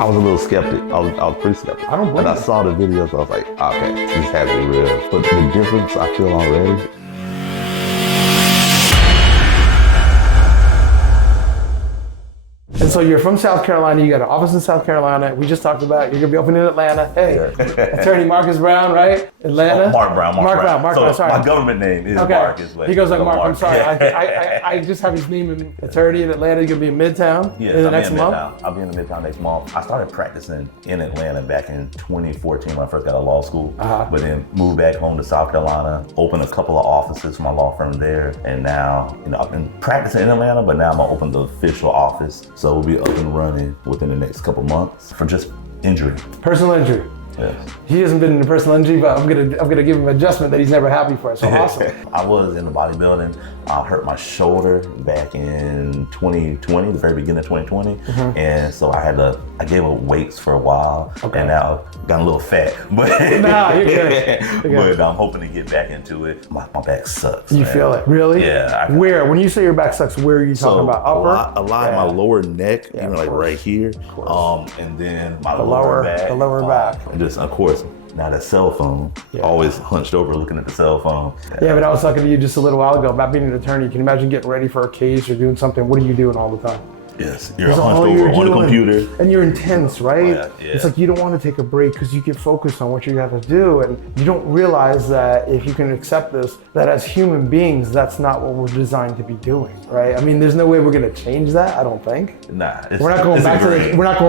I was a little skeptic. I was pretty skeptic. I don't blame And I you. saw the videos, I was like, okay, this has to be real. But the difference I feel already. And so you're from South Carolina, you got an office in South Carolina. We just talked about you're gonna be opening in Atlanta. Hey, attorney Marcus Brown, right? Atlanta? Mark Brown. Brown, sorry. My government name is Marcus. He goes like Mark. I'm sorry. I just have his name in attorney in Atlanta. You're gonna be in Midtown in the next month? I'll be in the Midtown next month. I started practicing in Atlanta back in 2014 when I first got out of law school. But then moved back home to South Carolina, opened a couple of offices for my law firm there. And now, I've been practicing in Atlanta, but now I'm gonna open the official office. So we'll be up and running within the next couple months for just injury. Personal injury. Yes. He hasn't been in a personal injury, but I'm gonna give him an adjustment that he's never happy for. So awesome. I was in the bodybuilding. I hurt my shoulder back in 2020, the very beginning of 2020. And so I gave up weights for a while. And now got a little fat. But nah, you're good. But I'm hoping to get back into it. My back sucks. You feel it? Really? Yeah. Where? When you say your back sucks, where are you talking about? Upper? A lot of my lower neck, like right here. And then my lower back. The lower back. And just, of course, now that cell phone, always hunched over looking at the cell phone. Yeah, but I was talking to you just a little while ago about being an attorney. Can you imagine getting ready for a case or doing something? What are you doing all the time? Yes, you're hunched over on the computer. And you're intense, right? Yeah. It's like you don't want to take a break because you get focused on what you have to do. And you don't realize that if you can accept this, that as human beings, that's not what we're designed to be doing, right? I mean, there's no way we're going to change that, I don't think. Nah. We're not going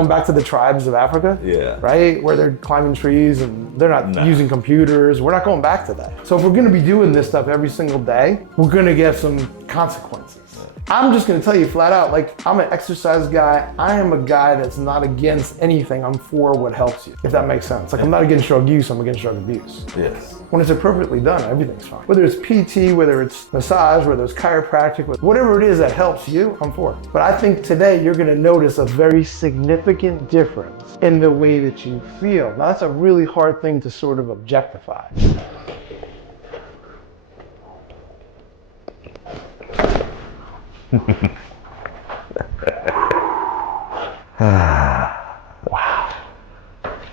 back to the tribes of Africa, right? Where they're climbing trees and they're not using computers. We're not going back to that. So if we're going to be doing this stuff every single day, we're going to get some consequences. I'm just gonna tell you flat out, like, I'm an exercise guy. I am a guy that's not against anything. I'm for what helps you, if that makes sense. Like, I'm not against drug use, I'm against drug abuse. Yes. When it's appropriately done, everything's fine. Whether it's PT, whether it's massage, whether it's chiropractic, whatever it is that helps you, I'm for it. But I think today you're gonna notice a very significant difference in the way that you feel. Now, that's a really hard thing to sort of objectify. Wow.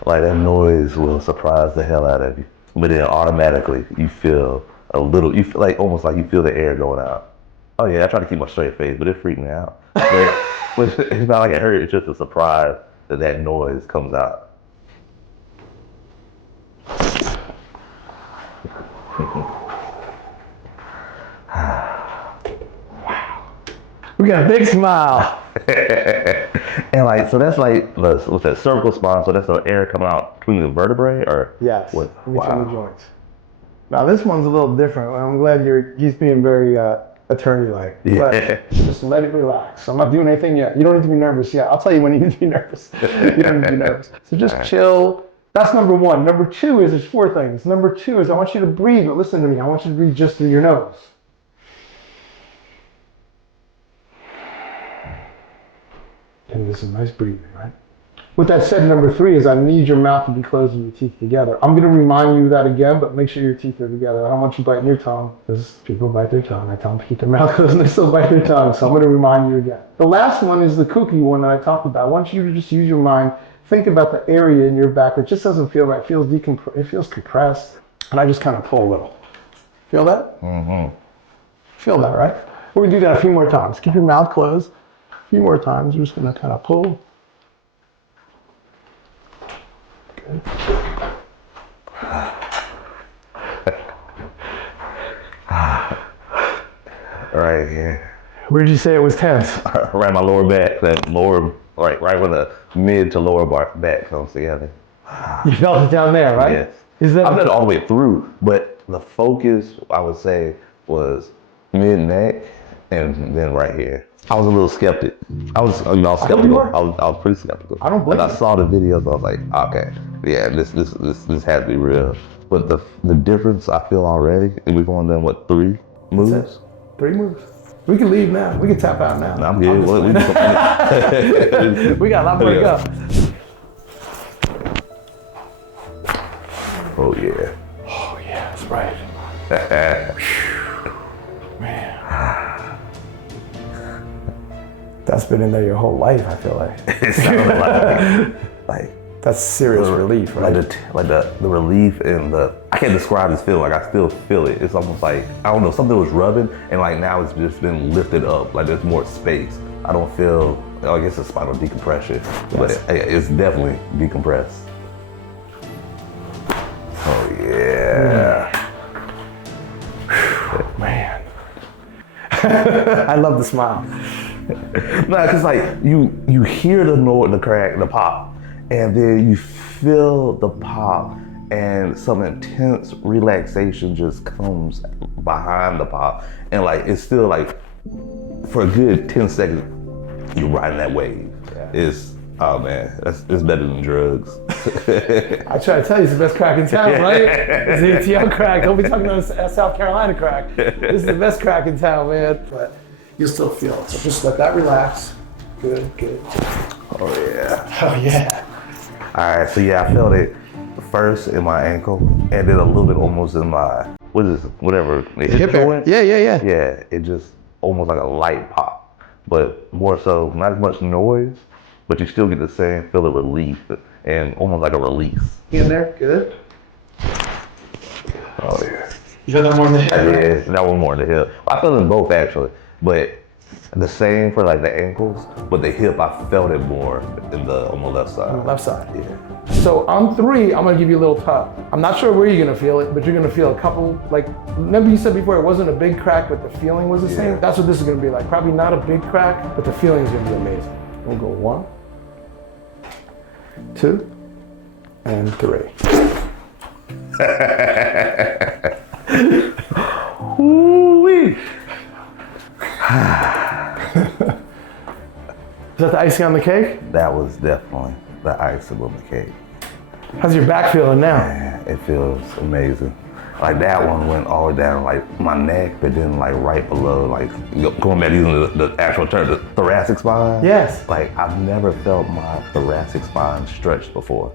Like, that noise will surprise the hell out of you. But then automatically you feel like almost like you feel the air going out. Oh yeah, I try to keep my straight face, but it freaked me out. But it's not like it hurt, it's just a surprise that noise comes out. We got a big smile. And like, so that's like, what's that, cervical spine, so that's the air coming out between the vertebrae, or? Yes, what? between the joints. Now this one's a little different. I'm glad he's being very attorney-like. But just let it relax. I'm not doing anything yet. You don't need to be nervous yet. I'll tell you when you need to be nervous. You don't need to be nervous. So just chill. That's number one. Number two is, there's four things. Number two is I want you to breathe, but listen to me. I want you to breathe just through your nose. And this is nice breathing, right? With that said, number three is I need your mouth to be closed and your teeth together. I'm going to remind you of that again, but make sure your teeth are together. I don't want you biting your tongue, because people bite their tongue. I tell them to keep their mouth closed and they still bite their tongue. So I'm going to remind you again. The last one is the kooky one that I talked about. I want you to just use your mind. Think about the area in your back that just doesn't feel right. It feels compressed. And I just kind of pull a little. Feel that? Mm-hmm. Feel that, right? We're going to do that a few more times. Keep your mouth closed. A few more times. We're just going to kind of pull. Good. Right here. Where did you say it was tense? Right my lower back, that lower, right where the mid to lower back comes together. You felt it down there, right? Yes. Is that? I felt it all the way through, but the focus, I would say, was mid neck and then right here. I was a little skeptic. I was skeptical. I was pretty skeptical. I don't blame you. you. I saw the videos. I was like, okay, yeah, this has to be real. But the difference I feel already, and we've only done what, 3 moves? 3 moves. We can leave now. We can tap out now. No, I'm good. We got a lot more to go. Oh yeah. Oh yeah, that's right. Man. That's been in there your whole life, I feel like. It sounded like like that's serious relief, right? Like the relief and I can't describe this feeling. Like I still feel it. It's almost like, I don't know, something was rubbing and like now it's just been lifted up. Like there's more space. I don't feel, I guess it's spinal decompression, but it's definitely decompressed. Oh yeah. Man. I love the smile. No, cause like you hear the crack, the pop, and then you feel the pop and some intense relaxation just comes behind the pop. And like, it's still like, for a good 10 seconds, you're riding that wave. Yeah. It's, oh man, it's better than drugs. I try to tell you, it's the best crack in town, right? It's the ATL crack. Don't be talking about a South Carolina crack. This is the best crack in town, man. But you'll still feel it. So just let that relax. Good, good. Oh yeah. Oh yeah. All right, so yeah, I felt it first in my ankle, and then a little bit almost in my, whatever, the hip joint. Yeah. Yeah, it just almost like a light pop, but more so, not as much noise, but you still get the same feel of relief and almost like a release. In there, good. Oh yeah. You feel that more in the hip? Yeah, that one more in the hip. I feel in both actually, but the same for like the ankles, but the hip, I felt it more on the left side. On the left side. Yeah. So on 3, I'm gonna give you a little tug. I'm not sure where you're gonna feel it, but you're gonna feel a couple, like, remember you said before it wasn't a big crack, but the feeling was the same? That's what this is gonna be like. Probably not a big crack, but the feeling's gonna be amazing. We'll go 1, 2, and 3. Ooh-wee. Is that the icing on the cake? That was definitely the icing on the cake. How's your back feeling now? Man, it feels amazing. Like that one went all the way down like my neck, but then like right below, like going back using the actual term, the thoracic spine. Yes. Like I've never felt my thoracic spine stretched before.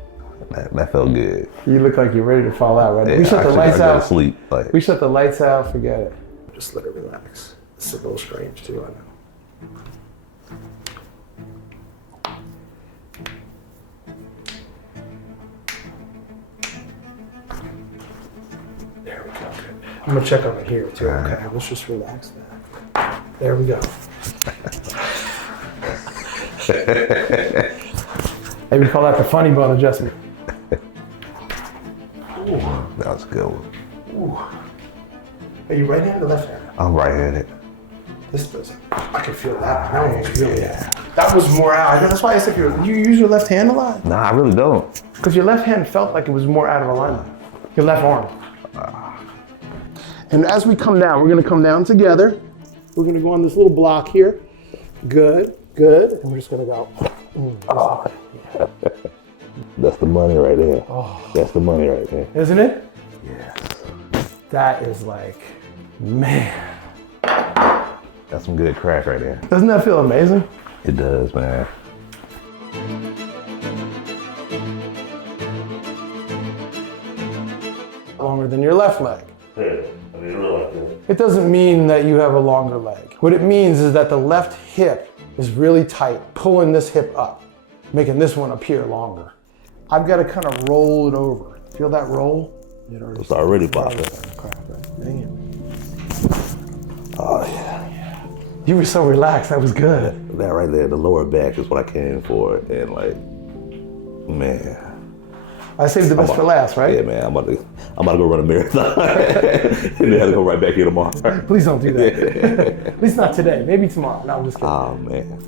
That felt good. You look like you're ready to fall out, right? Yeah, We shut the lights I go out. to sleep. Like. We shut the lights out, forget it. Just let it relax. It's a little strange too, I know. There we go. Good. I'm gonna check on it here too. Right. Okay, let's just relax that. There we go. Maybe call that the funny bone adjustment. Ooh, that was a good one. Ooh. Are you right-handed or left-handed? I'm right-handed. This doesn't. I can feel that. That was really. That was more out. That's why I said you use your left hand a lot. Nah, I really don't. Because your left hand felt like it was more out of alignment. Your left arm. And as we come down, we're gonna come down together. We're gonna go on this little block here. Good, good. And we're just gonna go. Oh. That's the money right there. Oh. That's the money right there. Isn't it? Yes. That is like, man. That's some good crack right there. Doesn't that feel amazing? It does, man. Longer than your left leg. Yeah, I didn't realize that. It doesn't mean that you have a longer leg. What it means is that the left hip is really tight, pulling this hip up, making this one appear longer. I've got to kind of roll it over. Feel that roll? It's already popping. Dang it. Oh yeah. You were so relaxed, that was good. That right there, the lower back is what I came for, and like, man. I saved the best for last, right? Yeah, man. I'm about to go run a marathon, and then have to go right back here tomorrow. Please don't do that. At least not today. Maybe tomorrow. No, I'm just kidding. Oh man.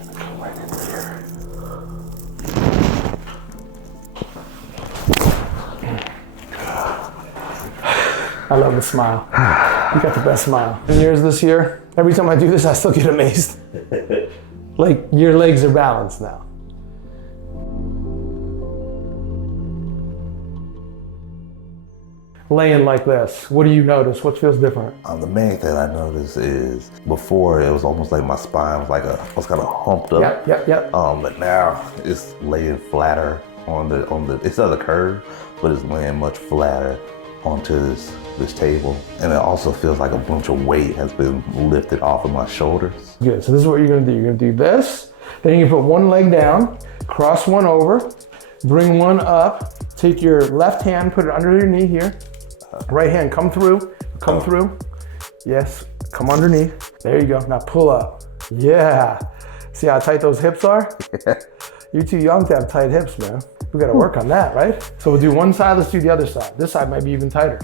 I love the smile. You got the best smile. 10 years this year. Every time I do this, I still get amazed. Like, your legs are balanced now. Laying like this, what do you notice? What feels different? The main thing I noticed is before it was almost like my spine was kind of humped up. Yep. But now it's laying flatter on the it's not a curve, but it's laying much flatter onto this table. And it also feels like a bunch of weight has been lifted off of my shoulders. Good, so this is what you're gonna do. You're gonna do this, then you can put one leg down, cross one over, Bring one up. Take your left hand, put it under your knee here. Right hand, come through. Yes, come underneath. There you go. Now pull up. Yeah. See how tight those hips are? You're too young to have tight hips, man. We gotta work on that, right? So we'll do one side, let's do the other side. This side might be even tighter.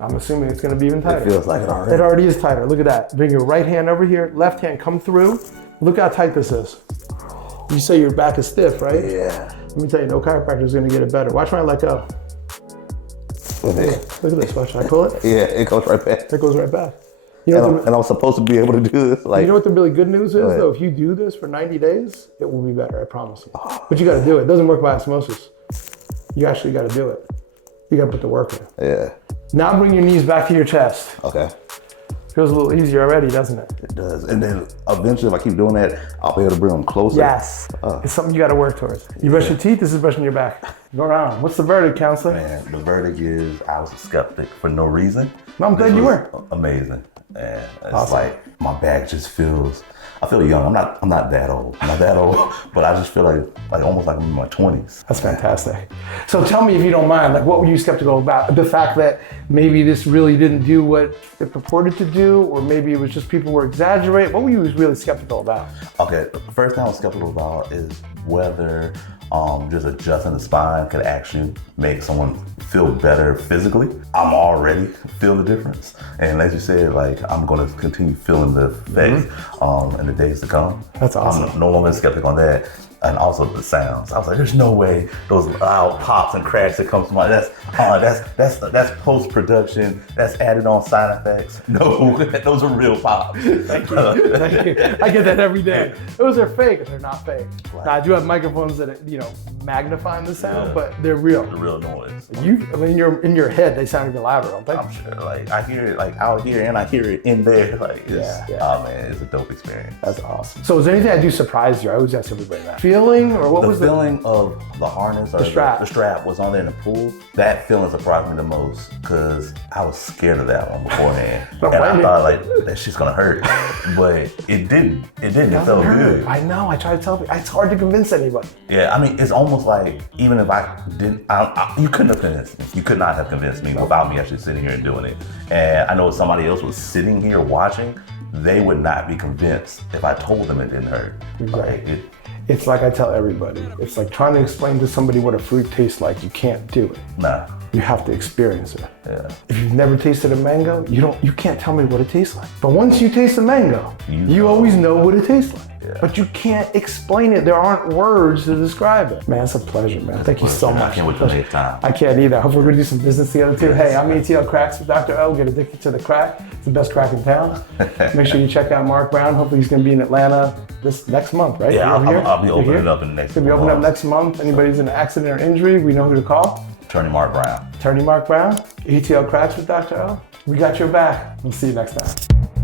I'm assuming it's gonna be even tighter. It feels like it already. It already is tighter, look at that. Bring your right hand over here, left hand come through. Look how tight this is. You say your back is stiff, right? Yeah. Let me tell you, no chiropractor is gonna get it better. Watch when I let go. Hey, look at this, watch, I pull it? Yeah, it goes right back. It goes right back. You know And I'm supposed to be able to do this. Like, you know what the really good news is though? If you do this for 90 days, it will be better, I promise you. But you gotta do it. It doesn't work by osmosis. You actually gotta do it. You gotta put the work in. Yeah. Now bring your knees back to your chest. Okay. Feels a little easier already, doesn't it? It does. And then eventually, if I keep doing that, I'll be able to bring them closer. Yes. It's something you gotta work towards. You brush your teeth, this is brushing your back. Go around. What's the verdict, counselor? Man, the verdict is I was a skeptic for no reason. No, I'm glad you were. Amazing. And it's Awesome. like my back just feels, I feel young. I'm not that old. I'm not that old, but I just feel like almost like I'm in my 20s. That's fantastic. So tell me if you don't mind, like what were you skeptical about? The fact that maybe this really didn't do what it purported to do, or maybe it was just people were exaggerating. What were you really skeptical about? Okay, the first thing I was skeptical about is whether just adjusting the spine could actually make someone feel better physically. I'm already feel the difference. And as you said, like I'm gonna continue feeling the effects in the days to come. That's awesome. I'm no longer skeptic on that. And also the sounds. I was like, there's no way those loud pops and cracks that come from my, that's post-production, that's added on side effects. No, those are real pops. Thank you. Thank you. I get that every day. Those are fake, they're not fake. Right. Now I do have microphones that, magnifying the sound, but they're real. The real noise. In your head, they sound even louder, don't they? I'm sure, like I hear it like out here and I hear it in there. Like, oh man, it's a dope experience. That's awesome. So is there anything I do surprise you? I always ask everybody that. Feeling, or what was the feeling of the harness or the strap? The strap was on there in the pool. That feeling surprised me the most because I was scared of that one beforehand. And I thought like that shit's gonna hurt, but it didn't. It felt good. I know. I try to tell people. It's hard to convince anybody. Yeah, I mean, it's almost like even if I didn't, you couldn't have convinced me. You could not have convinced me without me actually sitting here and doing it. And I know if somebody else was sitting here watching, they would not be convinced if I told them it didn't hurt. Exactly. It's like I tell everybody. It's like trying to explain to somebody what a fruit tastes like. You can't do it. Nah. You have to experience it. Yeah. If you've never tasted a mango, you can't tell me what it tastes like. But once you taste a mango, you always know what it tastes like. Yeah. But you can't explain it. There aren't words to describe it. Man, it's a pleasure, man. Thank you so much. I can't wait till next time. I can't either. I hope we're gonna do some business together too. Hey, I'm ATL Cracks with Dr.O. Get addicted to the crack. It's the best crack in town. Make sure you check out Mark Brown. Hopefully he's gonna be in Atlanta this next month, right? Yeah, I'll be opening up in the next month. He'll be opening up next month. Anybody's in an accident or injury, we know who to call. Attorney Mark Brown. Attorney Mark Brown, ATL Cracks with Dr.O. We got your back. We'll see you next time.